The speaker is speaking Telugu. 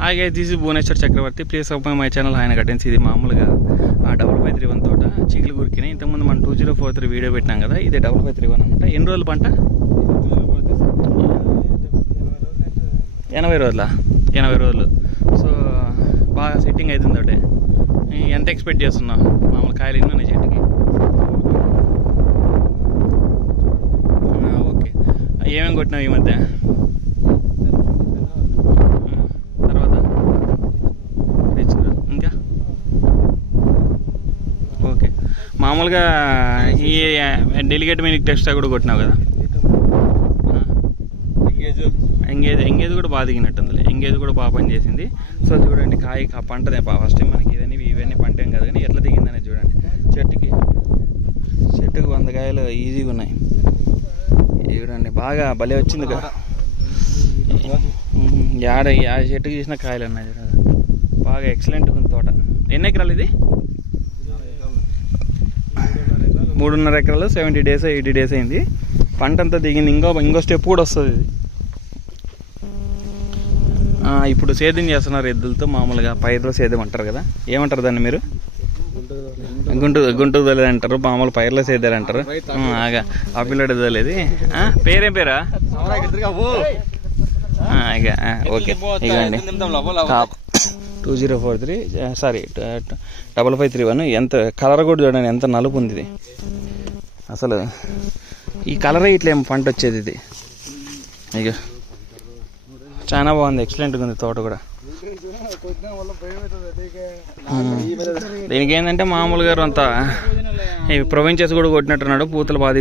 Hi guys, this is Bhuvaneswar Chakravarthy. Please subscribe my channel ఆయన గటెన్స్. ఇది మామూలుగా 5531 తోట చీకులు గురికినాయి. ఇంతకుముందు మనం 2043 వీడియో పెట్టినాం కదా, ఇదే 5531 అనమాట. ఎన్ని రోజులు పంట? 80 రోజులా? 80 రోజులు. సో బాగా సెట్టింగ్ అవుతుంది ఒకటే. ఎంత ఎక్స్పెక్ట్ చేస్తున్నావు? మామూలు కాయలు ఎన్ని ఉన్నాయి చెట్టుకి? ఓకే. ఏమేమి కొట్టినావు ఈ మధ్య? తర్వాత ఇంకా ఓకే. మామూలుగా ఈ డెలిగేట్ మినిక్ టెక్స్టా కూడా కొట్టినావు కదా? ఎంగేజ్ కూడా బాగా దిగినట్టుంది. ఎంగేజ్ కూడా బాగా పనిచేసింది. సో చూడండి, కాయ పంటదే ఫస్ట్ టైం మనకి ఇవన్నీ పంటేం కదా, కానీ ఎట్లా దిగిందనేది చూడండి. చెట్టుకి 100 కాయలు ఈజీగా ఉన్నాయి. చూడండి, బాగా భలే వచ్చింది కదా. యాడ చెట్టుకి చూసిన కాయలు ఉన్నాయి కదా, బాగా ఎక్సలెంట్గా ఉంది తోట. ఎన్ని ఎకరాలు ఇది? 3.5 ఎకరాలు. 70 days 80 days అయింది. పంట అంతా దిగింది. ఇంకో స్టెప్ కూడా వస్తుంది ఇది. ఇప్పుడు సేద్యం చేస్తున్నారు ఎద్దులతో. మామూలుగా పైరులో సేద్యం అంటారు కదా, ఏమంటారు దాన్ని మీరు? గుంటూరు దొలేదు అంటారు, మామూలు పైర్లో సేద్యాలు అంటారు. ఆ పిల్లడు దొలేదు. పేరేం పేరా? ఓకే. ఇకండి 2043 సారీ 5531. ఎంత కలర్ కూడా చూడండి, ఎంత నలుపు ఉంది ఇది. అసలు ఈ కలరే ఇట్లా ఏం పంట వచ్చేది ఇది. ఇక చాలా బాగుంది, ఎక్సలెంట్గా ఉంది తోట కూడా. దీనికి ఏంటంటే మామూలుగా అంతా ప్రొవిన్సెస్ కూడా కొట్టినట్టున్నాడు. పూతలు బాగా